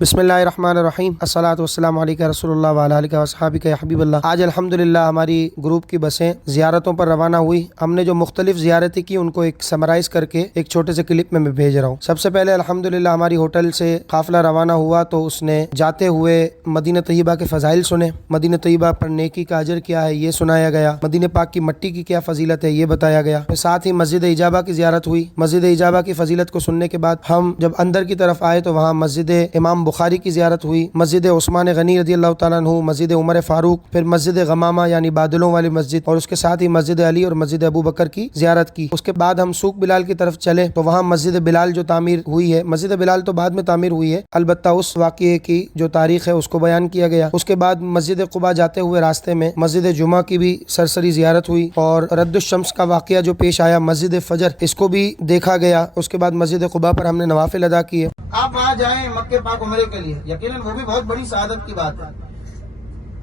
بسم اللہ الرحمن الرحیم، الصلاۃ والسلام علیکہ رسول اللہ وعلی آلہ وصحبہ یا حبیب اللہ۔ آج الحمدللہ ہماری گروپ کی بسیں زیارتوں پر روانہ ہوئی۔ ہم نے جو مختلف زیارتیں کی ان کو ایک سمرائز کر کے ایک چھوٹے سے کلپ میں بھیج رہا ہوں۔ سب سے پہلے الحمدللہ ہماری ہوٹل سے قافلہ روانہ ہوا تو اس نے جاتے ہوئے مدینہ طیبہ کے فضائل سنے، مدینہ طیبہ پر نیکی کا اجر کیا ہے یہ سنایا گیا، مدینہ پاک کی مٹی کی کیا فضیلت ہے یہ بتایا گیا۔ پھر ساتھ ہی مسجد اجابہ کی زیارت ہوئی۔ مسجد اجابہ کی فضیلت کو سننے کے بعد ہم جب اندر کی طرف آئے تو وہاں مسجد امام بخاری کی زیارت ہوئی، مسجد عثمان غنی رضی اللہ تعالیٰ عنہ، مسجد عمر فاروق، پھر مسجد غمامہ یعنی بادلوں والی مسجد، اور اس کے ساتھ ہی مسجد علی اور مسجد ابو بکر کی زیارت کی۔ اس کے بعد ہم سوق بلال کی طرف چلے تو وہاں مسجد بلال جو تعمیر ہوئی ہے، مسجد بلال تو بعد میں تعمیر ہوئی ہے، البتہ اس واقعے کی جو تاریخ ہے اس کو بیان کیا گیا۔ اس کے بعد مسجد قباء جاتے ہوئے راستے میں مسجد جمعہ کی بھی سرسری زیارت ہوئی، اور رد الشمس کا واقعہ جو پیش آیا مسجد فجر اس کو بھی دیکھا گیا۔ اس کے بعد مسجد قباء پر ہم نے نوافل ادا کیے۔ آپ وہاں جائیں مکہ پاک عمرے کے لیے، یقیناً وہ بھی بہت بڑی سعادت کی بات ہے۔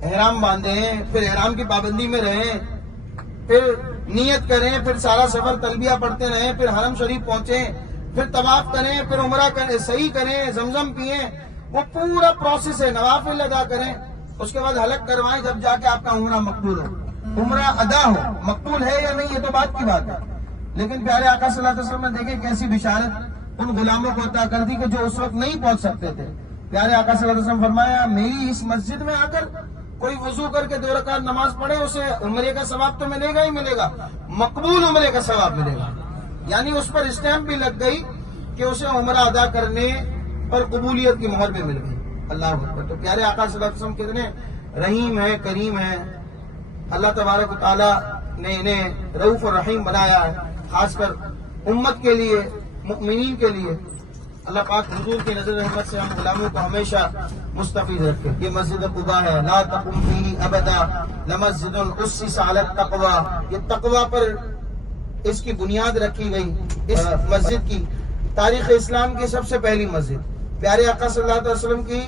احرام باندھیں، پھر احرام کی پابندی میں رہیں، پھر نیت کریں، پھر سارا سفر تلبیہ پڑھتے رہیں، پھر حرم شریف پہنچیں، پھر طواف کریں، پھر عمرہ کریں، صحیح کریں، زمزم پئیں، وہ پورا پروسیس ہے۔ نوافل ادا کریں، اس کے بعد حلق کروائیں، جب جا کے آپ کا عمرہ مقبول ہو، عمرہ ادا ہو۔ مقبول ہے یا نہیں یہ تو بات کی بات ہے، لیکن پیارے آقا صلی اللہ علیہ وسلم نے دیکھیں کیسی بشارت ان غلاموں کو عطا کر دی کہ جو اس وقت نہیں پہنچ سکتے تھے۔ پیارے آقا صلی اللہ علیہ وسلم فرمایا، میری اس مسجد میں آ کر کوئی وضو کر کے 2 رکعت نماز پڑھے، اسے عمرے کا ثواب تو ملے گا ہی ملے گا، مقبول عمرے کا ثواب ملے گا۔ یعنی اس پر اسٹیمپ بھی لگ گئی کہ اسے عمرہ ادا کرنے پر قبولیت کی مہر بھی مل گئی۔ اللہ اکبر۔ تو پیارے آقا صلی اللہ علیہ وسلم کتنے رحیم ہے، کریم ہے۔ اللہ تبارک و تعالیٰ نے انہیں رؤوف الرحیم بنایا ہے، خاص کر امت کے لیے، مؤمنین کے لیے۔ اللہ پاک حضور کی نظر رحمت سے ہم غلاموں کو ہمیشہ مستفید رکھے۔ یہ مسجد قباء ہے، لا تقم فیہ ابدا لمسجد اسس علی التقوی، یہ تقوی پر اس کی بنیاد رکھی گئی۔ اس مسجد کی تاریخ اسلام کی سب سے پہلی مسجد، پیارے آقا صلی اللہ علیہ وسلم کی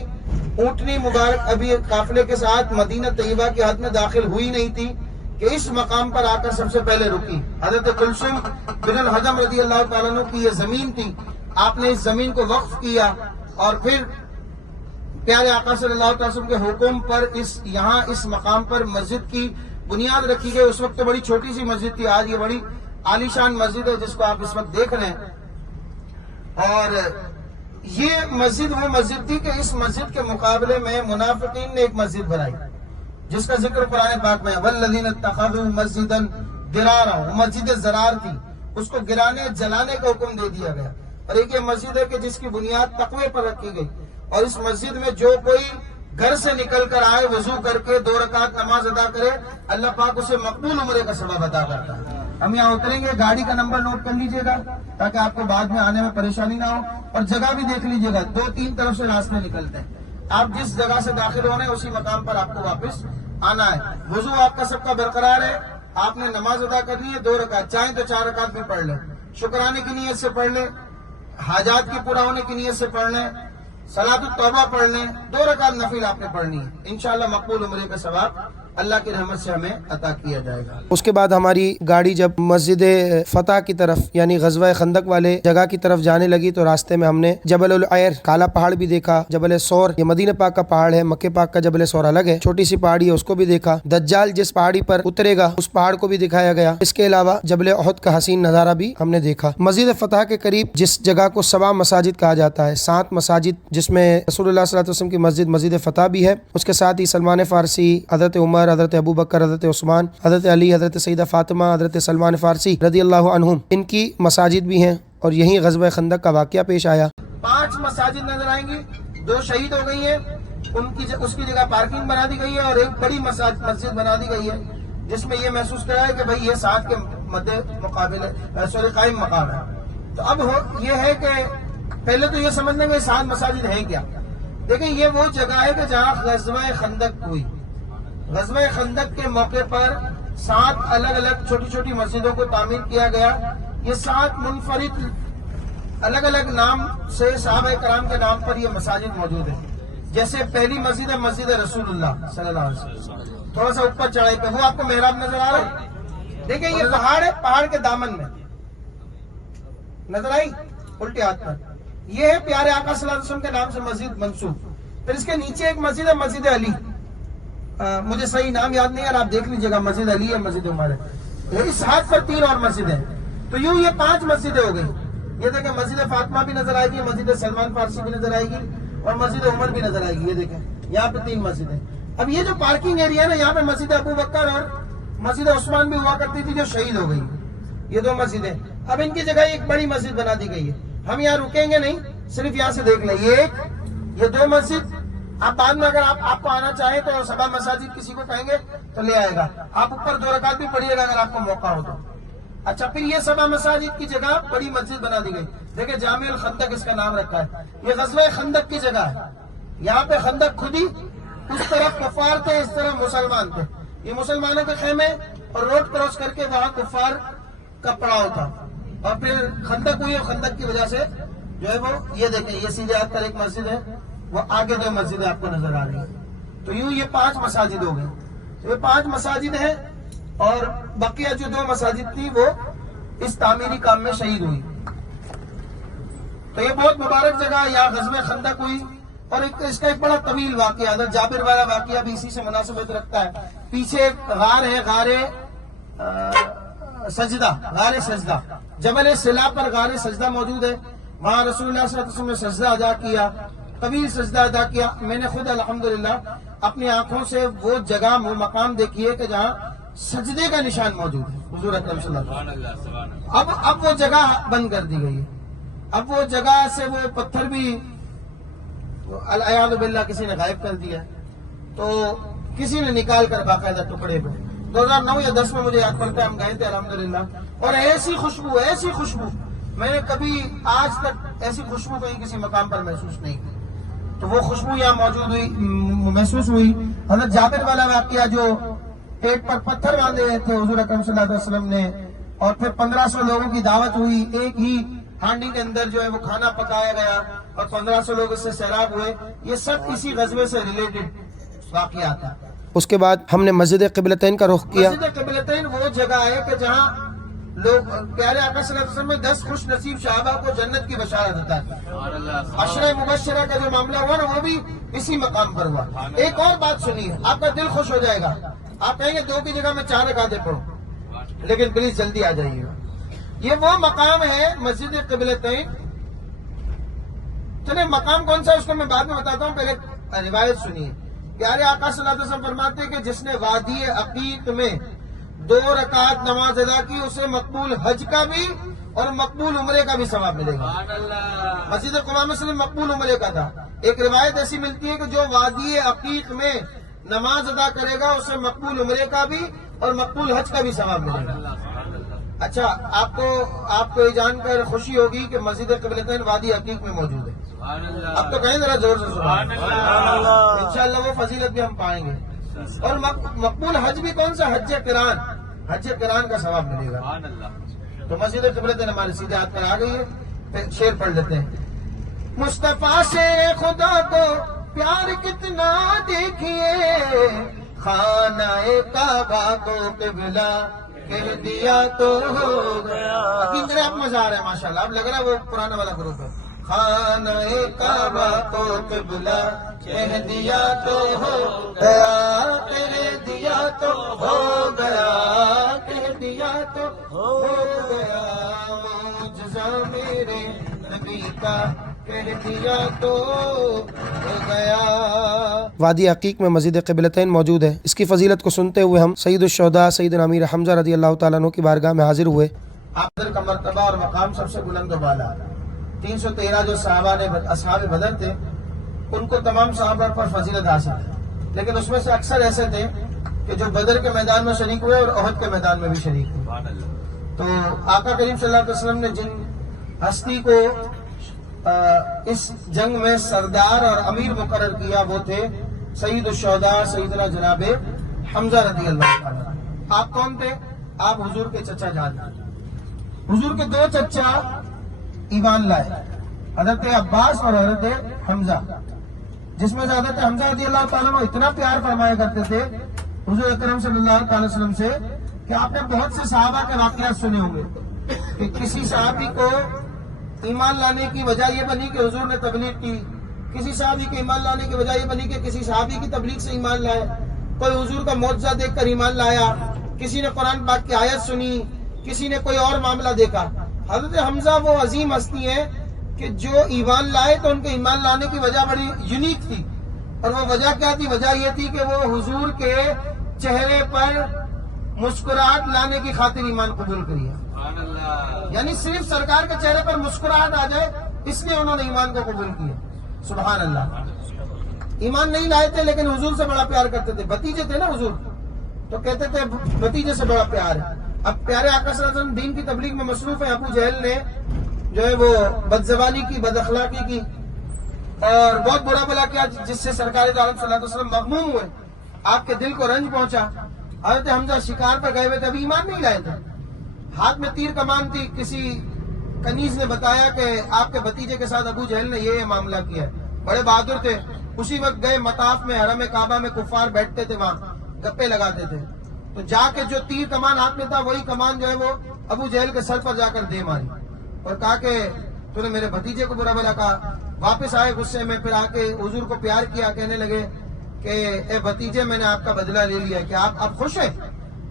اونٹنی مبارک ابھی قافلے کے ساتھ مدینہ طیبہ کی حد میں داخل ہوئی نہیں تھی کہ اس مقام پر آ کر سب سے پہلے رکی۔ حضرت کلثوم بن الحجم رضی اللہ تعالیٰ عنہ کی یہ زمین تھی، آپ نے اس زمین کو وقف کیا، اور پھر پیارے آقا صلی اللہ علیہ وسلم کے حکم پر یہاں اس مقام پر مسجد کی بنیاد رکھی گئی۔ اس وقت تو بڑی چھوٹی سی مسجد تھی، آج یہ بڑی عالیشان مسجد ہے جس کو آپ اس وقت دیکھ رہے ہیں۔ اور یہ مسجد وہ مسجد تھی کہ اس مسجد کے مقابلے میں منافقین نے ایک مسجد بنائی جس کا ذکر قرآن پاک میں والذین اتخذوا مسجدا ضرارا، وہ مسجد ضرار تھی، اس کو گرانے جلانے کا حکم دے دیا گیا۔ اور ایک یہ مسجد ہے کہ جس کی بنیاد تقوی پر رکھی گئی، اور اس مسجد میں جو کوئی گھر سے نکل کر آئے وضو کر کے 2 رکعت نماز ادا کرے، اللہ پاک اسے مقبول عمرے کا ثواب عطا کرتا ہے۔ ہم یہاں اتریں گے، گاڑی کا نمبر نوٹ کر لیجئے گا تاکہ آپ کو بعد میں آنے میں پریشانی نہ ہو، اور جگہ بھی دیکھ لیجئے گا، 2-3 طرف سے راستے نکلتے ہیں۔ آپ جس جگہ سے داخل ہونے اسی مقام پر آپ کو واپس آنا ہے۔ وضو آپ کا سب کا برقرار ہے، آپ نے نماز ادا کرنی ہے 2 رکعت، چاہیں تو 4 رکعت بھی پڑھ لیں، شکرانے کی نیت سے پڑھ لیں، حاجات کے پورا ہونے کی نیت سے پڑھ لیں، صلاۃ التوبہ پڑھ لیں، 2 رکعت نفل آپ نے پڑھنی ہے، انشاءاللہ مقبول عمرے کا ثواب اللہ کی رحمت سے ہمیں عطا کیا جائے گا۔ اس کے بعد ہماری گاڑی جب مسجد فتح کی طرف یعنی غزوہ خندق والے جگہ کی طرف جانے لگی تو راستے میں ہم نے جبل العیر کالا پہاڑ بھی دیکھا، جبل سور یہ مدینہ پاک کا پہاڑ ہے، مکہ پاک کا جبل سور الگ ہے، چھوٹی سی پہاڑی ہے، اس کو بھی دیکھا۔ دجال جس پہاڑی پر اترے گا اس پہاڑ کو بھی دکھایا گیا۔ اس کے علاوہ جبل احد کا حسین نظارہ بھی ہم نے دیکھا۔ مسجد فتح کے قریب جس جگہ کو 7 مساجد کہا جاتا ہے، 7 مساجد جس میں رسول اللہ صلی اللہ علیہ وسلم کی مسجد فتح بھی ہے، اس کے ساتھ ہی سلمان فارسی، حضرت عمر، حضرت ابو بکر، حضرت عثمان، حضرت علی، حضرت سیدہ فاطمہ، حضرت سلمان فارسی رضی اللہ عنہم، ان کی مساجد بھی ہیں، اور یہیں غزوہ خندق کا واقعہ پیش آیا۔ 5 مساجد نظر آئیں گی، 2 شہید ہو گئی ہیں، اس کی جگہ پارکنگ بنا دی گئی ہے، اور ایک بڑی مسجد بنا دی گئی ہے جس میں یہ محسوس کرا ہے کہ بھئی یہ 7 کے مد مقابل قائم مقام ہے۔ تو اب یہ ہے کہ پہلے تو یہ سمجھنے میں 7 مساجد ہیں کیا۔ دیکھیں یہ وہ جگہ ہے کہ جہاں غزوہ خندق ہوئی۔ غزوہ خندق کے موقع پر 7 الگ الگ چھوٹی چھوٹی مسجدوں کو تعمیر کیا گیا۔ یہ 7 منفرد الگ الگ نام سے صحابہ کرام کے نام پر یہ مساجد موجود ہیں۔ جیسے پہلی مسجد ہے مسجد رسول اللہ صلی اللہ علیہ وسلم، تھوڑا سا اوپر چڑھائی پہ، وہ آپ کو محراب نظر آ رہا ہے؟ دیکھیں یہ پہاڑ ہے، پہاڑ کے دامن میں نظر آئی الٹے ہاتھ پر، یہ ہے پیارے آقا صلی اللہ علیہ وسلم کے نام سے مسجد منسوب. پھر اس کے نیچے ایک مسجد ہے مسجد علی, مجھے صحیح نام یاد نہیں ہے, آپ دیکھ لیجیے گا, مسجد علی ہے, مسجد عمر ہے. اس ہاتھ پر 3 اور مسجد ہیں. تو یوں یہ 5 مسجدیں ہو گئی. یہ دیکھیں مسجد فاطمہ بھی نظر آئے گی, مسجد سلمان فارسی بھی نظر آئے گی, اور مسجد عمر بھی نظر آئے گی. یہ دیکھیں یہاں پہ 3 مسجد ہیں. اب یہ جو پارکنگ ایریا ہے نا, یہاں پہ مسجد ابو بکر اور مسجد عثمان بھی ہوا کرتی تھی جو شہید ہو گئی. یہ 2 مسجدیں. اب ان کی جگہ ایک بڑی مسجد بنا دی گئی ہے. ہم یہاں رکیں گے نہیں, صرف یہاں سے دیکھ لیں. یہ 2 مسجد. آپ بعد میں اگر آپ کو آنا چاہیں تو سبا مساجد کسی کو کہیں گے تو لے آئے گا. آپ اوپر 2 رکعت بھی پڑھیے گا اگر آپ کو موقع ہو تو. اچھا, پھر یہ سبا مساجد کی جگہ بڑی مسجد بنا دی گئی. دیکھیں جامع الخندق اس کا نام رکھا ہے. یہ غزوہ خندق کی جگہ ہے. یہاں پہ خندق کھدی, اس طرف کفار تھے, اس طرف مسلمان تھے. یہ مسلمانوں کے خیمے, اور روڈ کراس کر کے وہاں کفار کا پڑاؤ تھا. اور پھر خندق ہوئی, اور خندق کی وجہ سے جو ہے وہ یہ دیکھیں یہ سیدھے ہاتھ پر ایک مسجد ہے, وہ آگے 2 مسجدیں آپ کو نظر آ رہی ہیں. تو یوں یہ 5 مساجد ہو گئی. تو یہ 5 مساجد ہیں, اور بقیہ جو 2 مساجد تھی وہ اس تعمیری کام میں شہید ہوئی. تو یہ بہت مبارک جگہ ہے. یہاں غزوہ خندق ہوئی. اور اس کا ایک بڑا طویل واقعہ, حضرت جابر والا واقعہ بھی اسی سے مناسبت رکھتا ہے. پیچھے ایک غار ہے, غار سجدہ, جبل سلا پر غار سجدہ موجود ہے. وہاں رسول اللہ صلی اللہ علیہ وسلم نے سجدہ ادا کیا, طویل سجدہ ادا کیا. میں نے خود الحمدللہ اپنی آنکھوں سے وہ جگہ, وہ مقام دیکھی ہے کہ جہاں سجدے کا نشان موجود ہے حضور اکرم صلی اللہ علیہ وسلم. اب وہ جگہ بند کر دی گئی ہے. اب وہ جگہ سے وہ پتھر بھی العیاذ باللہ کسی نے غائب کر دیا, تو کسی نے نکال کر باقاعدہ ٹکڑے پہ. 2009 یا 10 میں مجھے یاد پڑتا ہے, ہم گئے تھے الحمدللہ, اور ایسی خوشبو میں نے کبھی آج تک ایسی خوشبو کہیں کسی مقام پر محسوس نہیں کی. تو وہ خوشبو یہاں محسوس ہوئی. حضرت جابر والا واقعہ جو پیٹ پر پتھر باندھے تھے حضور اکرم صلی اللہ علیہ وسلم نے, اور پھر 1500 لوگوں کی دعوت ہوئی, ایک ہی ہانڈی کے اندر جو ہے وہ کھانا پکایا گیا, اور 1500 لوگ اس سے سیراب ہوئے. یہ سب اسی غزوے سے ریلیٹڈ واقعات ہیں. اس کے بعد ہم نے مسجد قبلتین کا رخ کیا. مسجد قبلتین وہ جگہ ہے کہ جہاں لوگ پیارے آقا صلی اللہ علیہ وسلم میں 10 خوش نصیب صحابہ کو جنت کی بشارت دیتا ہے. عشرہ مبشرہ کا جو معاملہ ہوا نا, وہ بھی اسی مقام پر ہوا. ایک اور بات سنیے, آپ کا دل خوش ہو جائے گا. آپ کہیں گے 2 کی جگہ میں 4 رکعتیں پڑھوں, لیکن پلیز جلدی آ جائیے گا. یہ وہ مقام ہے مسجد قبلتین. چلے مقام کون سا ہے اس کو میں بعد میں بتاتا ہوں, پہلے روایت سنیے. پیارے آقا صلی اللہ علیہ وسلم فرماتے ہیں کہ جس نے وادی عقیق میں 2 رکعت نماز ادا کی, اسے مقبول حج کا بھی اور مقبول عمرے کا بھی ثواب ملے گا. مسجد قباء میں صرف مقبول عمرے کا تھا. ایک روایت ایسی ملتی ہے کہ جو وادی عقیق میں نماز ادا کرے گا, اسے مقبول عمرے کا بھی اور مقبول حج کا بھی ثواب ملے گا. اچھا, آپ کو یہ جان کر خوشی ہوگی کہ مسجد قبلتین وادی عقیق میں موجود ہے. اب تو کہیں ذرا زور سے سبحان اللہ. انشاءاللہ وہ فضیلت بھی ہم پائیں گے. اور مقبول حج بھی کون سا؟ حج قران کا ثواب ملے گا. تو مسجد قبلتین ہمارے سیدھے ہاتھ پر آ گئی ہے. پھر شعر پڑھ لیتے ہیں. مصطفیٰ سے خدا کو پیار کتنا دیکھیے, خانہ کعبہ کو قبلہ کہہ دیا تو ہو گیا. اتنے آپ مزہ آ رہا ہے ماشاءاللہ. اب لگ رہا ہے وہ پرانا والا گروپ ہے. خانہ کعبہ کو قبلہ کہہ دیا تو ہو گیا, کہہ دیا تو ہو گیا, کہہ دیا تو ہو گیا, معجزہ میرے نبی کا کہہ دیا تو ہو گیا. وادی عقیق میں مسجد قبلتین موجود ہے. اس کی فضیلت کو سنتے ہوئے ہم سید الشہداء سیدنا امیر حمزہ رضی اللہ تعالیٰ عنہ کی بارگاہ میں حاضر ہوئے. آپ کا مرتبہ اور مقام سب سے بلند و بالا. 313 جو صحابہ نے اصحاب بدر تھے, ان کو تمام صحابہ پر فضیلت حاصل تھی, لیکن اس میں سے اکثر ایسے تھے کہ جو بدر کے میدان میں شریک ہوئے اور احد کے میدان میں بھی شریک ہوئے. تو آقا کریم صلی اللہ علیہ وسلم نے جن ہستی کو اس جنگ میں سردار اور امیر مقرر کیا وہ تھے سید الشہداء سیدنا جناب حمزہ رضی اللہ عنہ. آپ کون تھے؟ آپ حضور کے چچا جان. حضور کے 2 چچا ایمان لائے, حضرت عباس اور حضرت حمزہ, جس میں سے حضرت حمزہ رضی اللہ تعالیٰ عنہ اتنا پیار فرمایا کرتے تھے حضور اکرم صلی اللہ تعالی وسلم سے کہ آپ نے بہت سے صحابہ کے واقعات سنے ہوں گے کہ کسی صحابی کو ایمان لانے کی وجہ یہ بنی کہ حضور نے تبلیغ کی، کسی صحابی کے ایمان لانے کی وجہ یہ بنی کہ کسی صحابی کی تبلیغ سے ایمان لائے، کوئی حضور کا معجزہ دیکھ کر ایمان لایا، کسی نے قرآن پاک کی آیت سنی، کسی نے کوئی اور معاملہ دیکھا۔ حضرت حمزہ وہ عظیم ہستی ہیں کہ جو ایمان لائے تو ان کے ایمان لانے کی وجہ بڑی یونیک تھی، اور وہ وجہ کیا تھی؟ وجہ یہ تھی کہ وہ حضور کے چہرے پر مسکراہٹ لانے کی خاطر ایمان قبول کیا، یعنی صرف سرکار کے چہرے پر مسکراہٹ آ جائے اس لیے انہوں نے ایمان کو قبول کیا۔ سبحان اللہ۔ ایمان نہیں لائے تھے لیکن حضور سے بڑا پیار کرتے تھے، بھتیجے تھے نا حضور، تو کہتے تھے بھتیجے سے بڑا پیار ہے۔ اب پیارے آقا صلی اللہ علیہ وسلم دین کی تبلیغ میں مصروف ہیں، ابو جہل نے جو ہے وہ بدزبانی کی، بد اخلاقی کی اور بہت برا بلا کیا، جس سے سرکار دو عالم صلی اللہ علیہ وسلم مغموم ہوئے، آپ کے دل کو رنج پہنچا۔ حضرت حمزہ شکار پر گئے ہوئے تھے، ابھی ایمان نہیں لائے تھے، ہاتھ میں تیر کمان تھی، کسی کنیز نے بتایا کہ آپ کے بھتیجے کے ساتھ ابو جہل نے یہ معاملہ کیا ہے، بڑے بہادر تھے، اسی وقت گئے مطاف میں، حرم کعبہ میں کفار بیٹھتے تھے، وہاں گپے لگاتے تھے، تو جا کے جو تیر کمان ہاتھ میں تھا وہی کمان جو ہے وہ ابو جہل کے سر پر جا کر دے ماری اور کہا کہ تو نے میرے بھتیجے کو برا بلا کہا۔ واپس آئے غصے میں، پھر آ کے حضور کو پیار کیا، کہنے لگے کہ اے بھتیجے میں نے آپ کا بدلہ لے لیا، کہ آپ خوش ہیں؟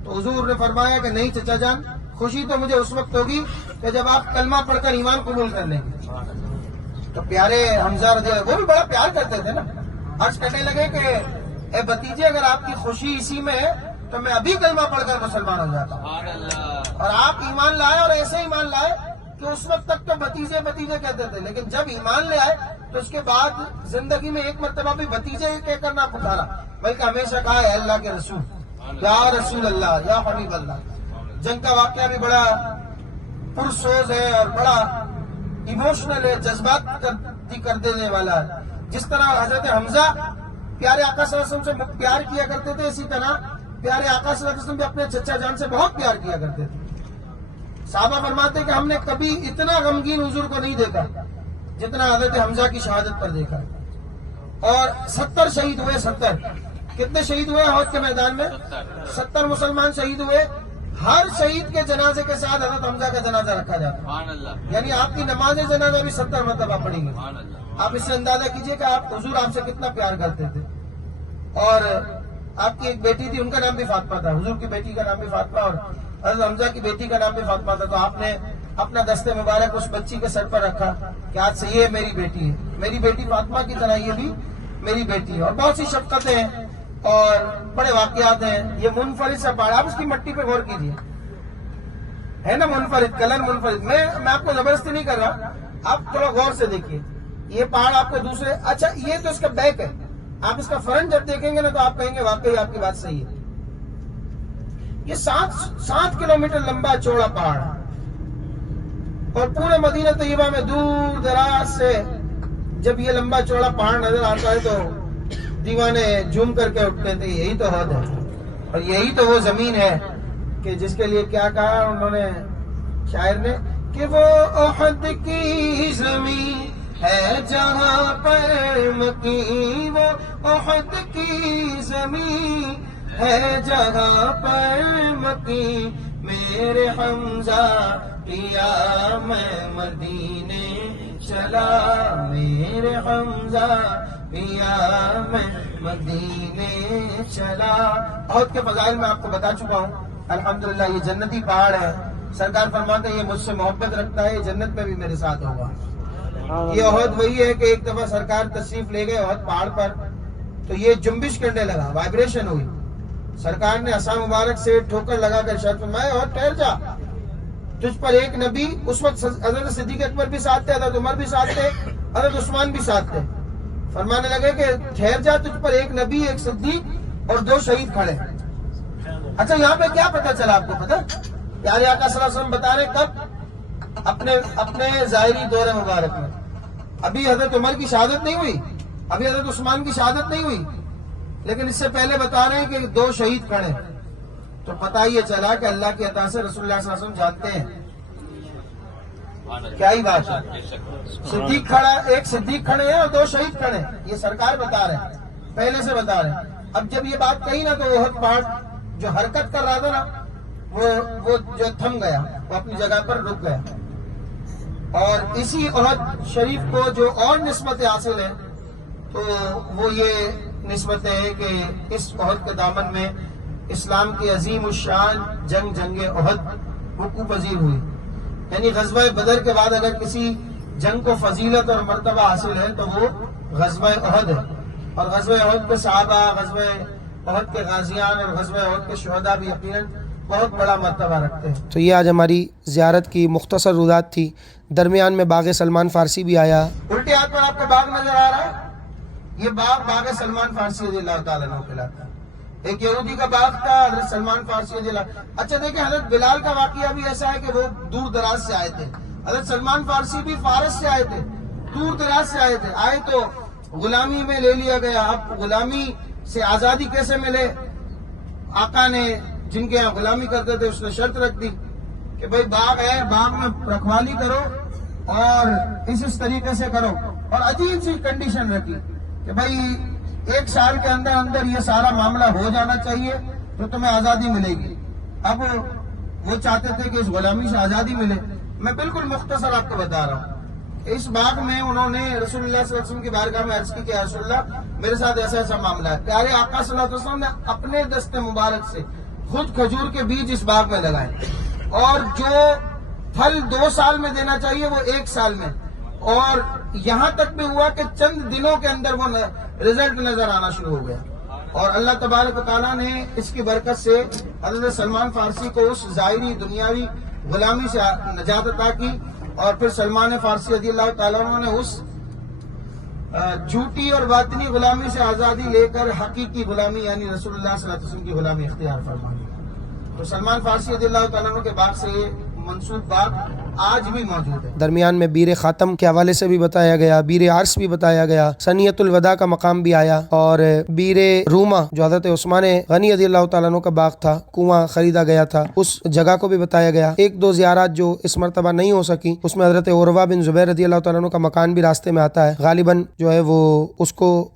تو حضور نے فرمایا کہ نہیں چچا جان، خوشی تو مجھے اس وقت ہوگی کہ جب آپ کلمہ پڑھ کر ایمان قبول کر لیں گے۔ تو پیارے حمزہ رضی اللہ وہ بھی بڑا پیار کرتے تھے نا، عرض کرنے لگے کہ اے بھتیجے اگر آپ کی خوشی اسی میں ہے تو میں ابھی کلمہ پڑھ کر مسلمان ہو جاتا ہوں، اور آپ ایمان لائے اور ایسے ایمان لائے کہ اس وقت تک تو بھتیجے بھتیجے کہتے تھے، لیکن جب ایمان لے آئے تو اس کے بعد زندگی میں ایک مرتبہ بھی بھتیجے کہہ کر نہ پکارا، بلکہ ہمیشہ کہا ہے اللہ کے رسول، یا رسول اللہ، یا حبیب اللہ۔ جنگ کا واقعہ بھی بڑا پرسوز ہے اور بڑا ایموشنل ہے، جذبات کر دینے والا ہے۔ جس طرح حضرت حمزہ پیارے آقا صلی اللہ علیہ وسلم سے پیار کیا کرتے تھے، اسی طرح پیارے آقا صلی اللہ علیہ وسلم بھی اپنے چچا جان سے بہت پیار کیا کرتے تھے۔ صحابہ فرماتے کہ ہم نے کبھی اتنا غمگین حضور کو نہیں دیکھا جتنا حضرت حمزہ کی شہادت پر دیکھا، اور 70 شہید ہوئے۔ 70 کتنے شہید ہوئے احد کے میدان میں؟ 70 مسلمان شہید ہوئے۔ ہر شہید کے جنازے کے ساتھ حضرت حمزہ کا جنازہ رکھا جاتا ہے، یعنی آپ کی نماز جنازہ بھی 70 مرتبہ پڑیں گے۔ آپ اس سے اندازہ کیجئے کہ آپ حضور آپ سے کتنا پیار کرتے تھے۔ اور آپ کی ایک بیٹی تھی، ان کا نام بھی فاطمہ تھا، حضور کی بیٹی کا نام بھی فاطمہ اور حضرت حمزہ کی بیٹی کا نام بھی فاطمہ تھا، تو آپ نے اپنا دست مبارک اس بچی کے سر پر رکھا کہ آج سے یہ میری بیٹی ہے، میری بیٹی فاطمہ کی طرح یہ بھی میری بیٹی ہے۔ اور بہت سی شفقتیں ہیں اور بڑے واقعات ہیں۔ یہ منفرد سا پہاڑ، آپ اس کی مٹی پہ غور کیجیے، ہے نا منفرد، کلر منفرد۔ میں آپ کو زبردستی نہیں کر رہا، آپ تھوڑا غور سے دیکھیے۔ یہ پہاڑ آپ کو دوسرے، اچھا یہ تو اس کا بیک ہے، آپ اس کا فرنٹ جب دیکھیں گے نا تو آپ کہیں گے واقعی آپ کی بات صحیح ہے۔ یہ 7 کلومیٹر لمبا چوڑا پہاڑ ہے، اور پورے مدینہ طیبہ میں دور دراز سے جب یہ لمبا چوڑا پہاڑ نظر آتا ہے تو دیوانے جھوم کر کے اٹھتے تھے، یہی تو حد ہے اور یہی تو وہ زمین ہے کہ جس کے لیے کیا کہا انہوں نے شاعر نے کہ وہ احد کی زمین ہے جہاں پر مکی، وہ احد کی زمین ہے جہاں پر مکی، میرے حمزہ پیا میں مدینے چلا، میرے حمزہ پیا میں مدینے چلا۔ احد کے فضائل میں آپ کو بتا چکا ہوں، الحمدللہ یہ جنتی پہاڑ ہے، سرکار فرماتے ہیں یہ مجھ سے محبت رکھتا ہے، یہ جنت میں بھی میرے ساتھ ہوگا۔ یہ احد وہی ہے کہ ایک دفعہ سرکار تشریف لے گئے احد پہاڑ پر، تو یہ جنبش کرنے لگا، وائبریشن ہوئی، سرکار نے عصا مبارک سے ٹھوکر لگا کر ارشاد فرمایا احد ٹھہر جا، تجھ پر ایک نبی، اس وقت حضرت صدیق اکبر بھی ساتھ تھے، حضرت عمر بھی ساتھ تھے، حضرت عثمان بھی ساتھ تھے، فرمانے لگے کہ ٹھہر جا، تجھ پر ایک نبی، ایک صدیق اور 2 شہید کھڑے۔ اچھا یہاں پہ کیا پتہ چلا آپ کو؟ پتہ پیارے آقا صلی اللہ علیہ وسلم بتا رہے کب؟ اپنے ظاہری دور مبارک میں، ابھی حضرت عمر کی شہادت نہیں ہوئی، ابھی حضرت عثمان کی شہادت نہیں ہوئی، لیکن اس سے پہلے بتا رہے ہیں کہ 2 شہید کھڑے، تو پتہ یہ چلا کہ اللہ کی عطا سے رسول اللہ صلی اللہ علیہ وسلم جانتے ہیں کیا ہی بات ہے۔ صدیق کھڑا، ایک صدیق کھڑے ہیں اور 2 شہید کھڑے ہیں، یہ سرکار بتا رہے ہیں، پہلے سے بتا رہے ہیں۔ اب جب یہ بات کہی نا تو احد پہاڑ جو حرکت کر رہا تھا نا وہ جو تھم گیا، وہ اپنی جگہ پر رک گیا۔ اور اسی عہد شریف کو جو اور نسبت حاصل ہے تو وہ یہ نسبت ہے کہ اس عہد کے دامن میں اسلام کی عظیم الشان جنگ عہد وقوع پذیر ہوئی. یعنی غزوہ بدر کے بعد اگر کسی جنگ کو فضیلت اور مرتبہ حاصل ہے تو وہ غزوہ عہد ہے. اور غزوہ عہد کے صحابہ، غزوہ عہد کے غازیان اور غزوہ عہد کے شہداء بھی یقیناً بہت بڑا مرتبہ رکھتے ہیں. تو یہ آج ہماری زیارت کی مختصر روایت تھی. درمیان میں باغ سلمان فارسی بھی آیا. الٹے ہاتھ پر آپ کو باغ نظر آ رہا ہے، یہ باغ سلمان فارسی رضی اللہ تعالیٰ عنہ کہلاتا ہے. ایک یہودی کا باغ تھا، حضرت سلمان فارسی رضی اللہ. اچھا دیکھیں، حضرت بلال کا واقعہ بھی ایسا ہے کہ وہ دور دراز سے آئے تھے. حضرت سلمان فارسی بھی فارس سے آئے تھے، دور دراز سے آئے تو غلامی میں لے لیا گیا. اب غلامی سے آزادی کیسے ملے؟ آقا نے جن کے یہاں غلامی کرتے تھے اس نے شرط رکھ دی کہ بھائی باغ ہے، باغ میں رکھوالی کرو اور اس طریقے سے کرو. اور عجیب سی کنڈیشن رکھی کہ بھائی 1 سال کے اندر یہ سارا معاملہ ہو جانا چاہیے تو تمہیں آزادی ملے گی. اب وہ چاہتے تھے کہ اس غلامی سے آزادی ملے. میں بالکل مختصر آپ کو بتا رہا ہوں. اس باغ میں انہوں نے رسول اللہ صلی اللہ علیہ وسلم کی بارگاہ میں عرض کی کہ رسول اللہ میرے ساتھ ایسا معاملہ ہے. پیارے آقا صلی اللہ علیہ وسلم نے اپنے دست مبارک سے خود کھجور کے بیج اس باغ میں لگائے اور جو پھل 2 سال میں دینا چاہیے وہ 1 سال میں. اور یہاں تک بھی ہوا کہ چند دنوں کے اندر وہ رزلٹ نظر آنا شروع ہو گیا. اور اللہ تبارک و تعالیٰ نے اس کی برکت سے حضرت سلمان فارسی کو اس ظاہری دنیاوی غلامی سے نجات عطا کی. اور پھر سلمان فارسی رضی اللہ تعالیٰ عنہ نے اس جھوٹی اور باطنی غلامی سے آزادی لے کر حقیقی غلامی یعنی رسول اللہ صلی اللہ علیہ وسلم کی غلامی اختیار فرمائی. تو سلمان فارسی رضی اللہ تعالیٰ عنہ کے باغ سے یہ منسوب باغ آج بھی موجود ہے. درمیان میں بیر خاتم کے حوالے سے بھی بتایا گیا، بیر عرس بھی بتایا گیا، سنیت الوداع کا مقام بھی آیا، اور بیر روما جو حضرت عثمان غنی رضی اللہ تعالیٰ عنہ کا باغ تھا، کنواں خریدا گیا تھا، اس جگہ کو بھی بتایا گیا. 1-2 زیارات جو اس مرتبہ نہیں ہو سکی اس میں حضرت عروہ بن زبیر رضی اللہ تعالیٰ عنہ کا مکان بھی راستے میں آتا ہے. غالباً جو ہے وہ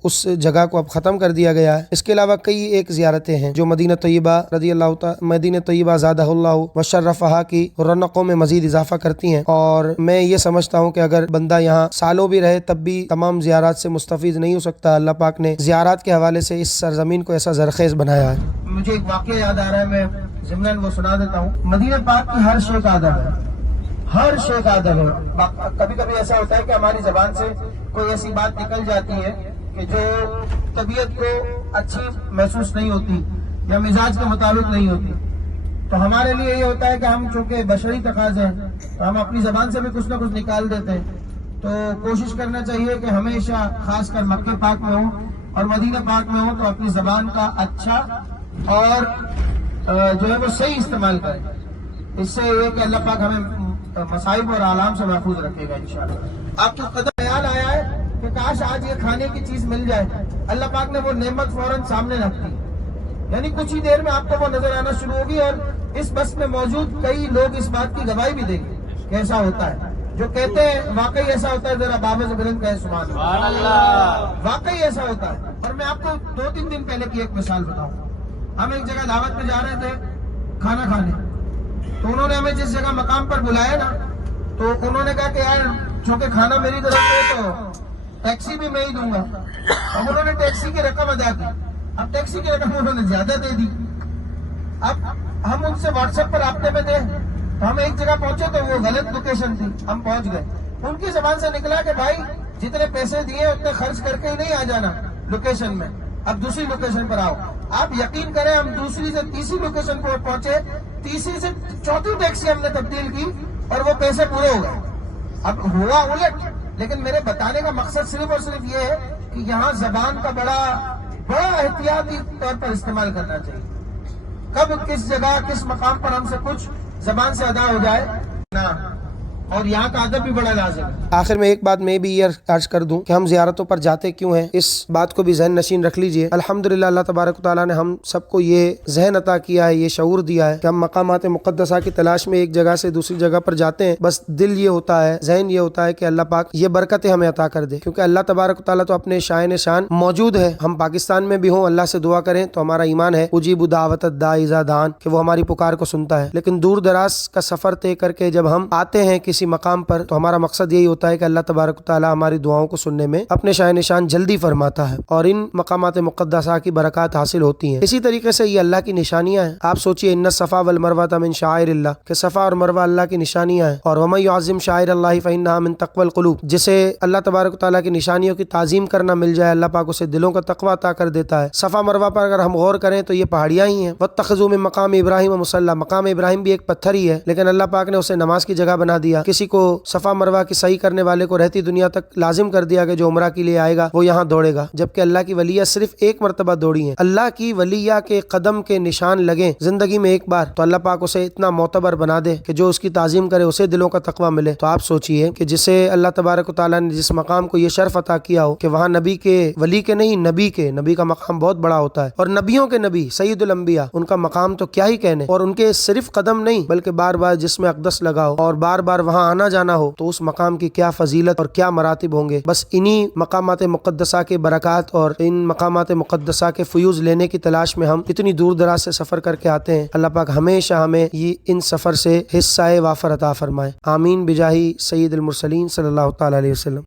اس جگہ کو اب ختم کر دیا گیا ہے. اس کے علاوہ کئی ایک زیارتیں ہیں جو مدینہ طیبہ رضی اللہ تعالیٰ مدینہ طیبہ زادہ اللہ وشرفہا کی رونقوں میں مزید اضافہ کرتی ہیں. اور میں یہ سمجھتا ہوں کہ اگر بندہ یہاں سالوں بھی رہے تب بھی تمام زیارات سے مستفید نہیں ہو سکتا. اللہ پاک نے زیارات کے حوالے سے اس سرزمین کو ایسا زرخیز بنایا ہے. مجھے ایک واقعہ یاد آ رہا ہے، میں ضمناً وہ سنا دیتا ہوں. مدینہ پاک کی ہر شے کا ادب ہے، ہر شے کا ادب ہے. کبھی کبھی ایسا ہوتا ہے کہ ہماری زبان سے کوئی ایسی بات نکل جاتی ہے کہ جو طبیعت کو اچھی محسوس نہیں ہوتی یا مزاج کے مطابق نہیں ہوتی. تو ہمارے لیے یہ ہوتا ہے کہ ہم چونکہ بشری تقاضے ہیں تو ہم اپنی زبان سے بھی کچھ نہ کچھ نکال دیتے ہیں. تو کوشش کرنا چاہیے کہ ہمیشہ خاص کر مکہ پاک میں ہوں اور مدینہ پاک میں ہوں تو اپنی زبان کا اچھا اور جو ہے وہ صحیح استعمال کریں. اس سے یہ کہ اللہ پاک ہمیں مصائب اور آلام سے محفوظ رکھے گا انشاءاللہ. آپ کو قدر خیال آیا ہے کہ کاش آج یہ کھانے کی چیز مل جائے. اللہ پاک نے وہ نعمت فوراً سامنے رکھ دی، یعنی کچھ ہی دیر میں آپ کو وہ نظر آنا شروع ہوگی. اور اس بس میں موجود کئی لوگ اس بات کی گواہی بھی دیں گے کہ ایسا ہوتا ہے. جو کہتے ہیں واقعی ایسا ہوتا ہے، ذرا بابا سے بلند کہے سبحان اللہ. واقعی ایسا ہوتا ہے. اور میں آپ کو 2-3 دن پہلے کی ایک مثال بتاؤں. ہم ایک جگہ دعوت میں جا رہے تھے کھانا کھانے، تو انہوں نے ہمیں جس جگہ مقام پر بلایا نا تو انہوں نے کہا کہ یار چونکہ کھانا میری طرف ہے تو ٹیکسی بھی میں ہی دوں گا. اب انہوں نے ٹیکسی کی رقم ادا کی. اب ٹیکسی کی رقم انہوں نے زیادہ دے دی. اب ہم ان سے واٹس ایپ پر رابطے میں تھے تو ہم ایک جگہ پہنچے تو وہ غلط لوکیشن تھی. ہم پہنچ گئے، ان کی زبان سے نکلا کہ بھائی جتنے پیسے دیے اتنے خرچ کر کے ہی نہیں آ جانا لوکیشن میں، اب دوسری لوکیشن پر آؤ. آپ یقین کریں ہم دوسری سے تیسری لوکیشن پر پہنچے، تیسری سے چوتھی ٹیکسی ہم نے تبدیل کی اور وہ پیسے پورے ہو گئے. اب ہوا الٹ. لیکن میرے بتانے کا مقصد صرف اور صرف یہ ہے کہ یہاں زبان کا بڑا احتیاطی طور پر استعمال کرنا چاہیے. کب کس جگہ کس مقام پر ہم سے کچھ زبان سے ادا ہو جائے نا، اور یہاں کا ادب بھی بڑا لازم ہے. آخر میں ایک بات میں بھی یہ عرض کر دوں کہ ہم زیارتوں پر جاتے کیوں ہیں، اس بات کو بھی ذہن نشین رکھ لیجئے. الحمدللہ اللہ تبارک و تعالیٰ نے ہم سب کو یہ ذہن عطا کیا ہے، یہ شعور دیا ہے کہ ہم مقامات مقدسہ کی تلاش میں ایک جگہ سے دوسری جگہ پر جاتے ہیں. بس دل یہ ہوتا ہے، ذہن یہ ہوتا ہے کہ اللہ پاک یہ برکتیں ہمیں عطا کر دے، کیونکہ اللہ تبارک و تعالیٰ تو اپنے شائن شان موجود ہے. ہم پاکستان میں بھی ہوں، اللہ سے دعا کریں تو ہمارا ایمان ہے اجیب دعوت الداعی اذا دعان، کہ وہ ہماری پکار کو سنتا ہے. لیکن دور دراز کا سفر طے کر کے جب ہم آتے ہیں کسی مقام پر تو ہمارا مقصد یہی ہوتا ہے کہ اللہ تبارک و تعالی ہماری دعاؤں کو سننے میں اپنے شاہ نشان جلدی فرماتا ہے اور ان مقامات مقدسہ کی برکات حاصل ہوتی ہیں۔ اسی طریقے سے یہ اللہ کی نشانیاں ہیں۔ آپ سوچئے ان الصفا والمروہ من شعائر اللہ، کہ صفا اور مروہ اللہ کی نشانیاں ہیں، اور ومن یعظم شعائر اللہ فانھا من تقوی القلوب، جسے اللہ تبارک و تعالیٰ کی نشانیوں کی تعظیم کرنا مل جائے اللہ پاک اسے دلوں کا تقوی عطا کر دیتا ہے۔ صفا مروہ پر اگر ہم غور کریں تو یہ پہاڑیاں ہی ہیں۔ واتخذوا من مقام ابراہیم مصلی، مقام ابراہیم بھی ایک پتھر ہی ہے، لیکن اللہ پاک نے اسے نماز کی جگہ بنا دیا۔ کسی کو صفا مروہ کی صحیح کرنے والے کو رہتی دنیا تک لازم کر دیا کہ جو عمرہ کے لیے آئے گا وہ یہاں دوڑے گا، جبکہ اللہ کی ولیہ صرف ایک مرتبہ دوڑی ہیں۔ اللہ کی ولیہ کے قدم کے نشان لگیں زندگی میں ایک بار تو اللہ پاک اسے اتنا معتبر بنا دے کہ جو اس کی تعظیم کرے اسے دلوں کا تقوی ملے۔ تو آپ سوچئے کہ جسے اللہ تبارک و تعالیٰ نے جس مقام کو یہ شرف عطا کیا ہو کہ وہاں نبی کے ولی کے نہیں، نبی کا مقام بہت بڑا ہوتا ہے، اور نبیوں کے نبی سید الانبیاء ان کا مقام تو کیا ہی کہنے، اور ان کے صرف قدم نہیں بلکہ بار بار جسم اقدس لگا ہو اور بار بار وہاں آنا جانا ہو تو اس مقام کی کیا فضیلت اور کیا مراتب ہوں گے۔ بس انہی مقامات مقدسہ کے برکات اور ان مقامات مقدسہ کے فیوز لینے کی تلاش میں ہم اتنی دور دراز سے سفر کر کے آتے ہیں۔ اللہ پاک ہمیشہ ہمیں یہ ان سفر سے حصہ وافر عطا فرمائے، آمین بجاہ سید المرسلین صلی اللہ تعالی علیہ وسلم۔